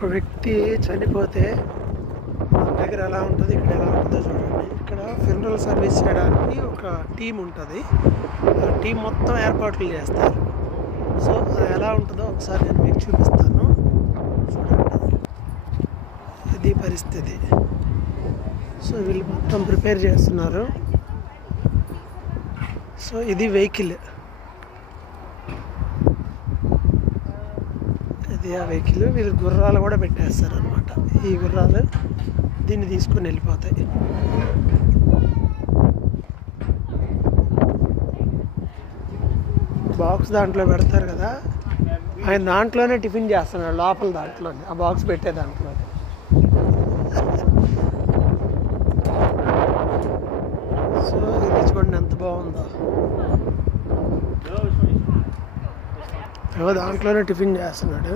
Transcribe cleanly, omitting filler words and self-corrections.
ఒక వ్యక్తి చనిపోతే మన దగ్గర ఎలా ఉంటుంది, ఇక్కడ ఎలా ఉంటుందో చూడండి. ఇక్కడ ఫ్యూనరల్ సర్వీస్ చేయడానికి ఒక టీం ఉంటుంది. ఆ టీం మొత్తం ఏర్పాట్లు చేస్తారు. సో అది ఎలా ఉంటుందో ఒకసారి నేను మీకు చూపిస్తాను. చూడండి, ఇది పరిస్థితి. సో వీళ్ళు మొత్తం ప్రిపేర్ చేస్తున్నారు. సో ఇది వెహికల్, ఇది ఆ వెహికల్. వీళ్ళు గుర్రాలు కూడా పెట్టేస్తారు అనమాట. ఈ గుర్రాలు దీన్ని తీసుకుని వెళ్ళిపోతాయి. బాక్స్ దాంట్లో పెడతారు కదా, ఆయన దాంట్లోనే టిఫిన్ చేస్తున్నాడు, లోపల దాంట్లోనే ఆ బాక్స్ పెట్టే దాంట్లో. సో ఇది చూడండి ఎంత బాగుందో. దాంట్లోనే టిఫిన్ చేస్తున్నాడు.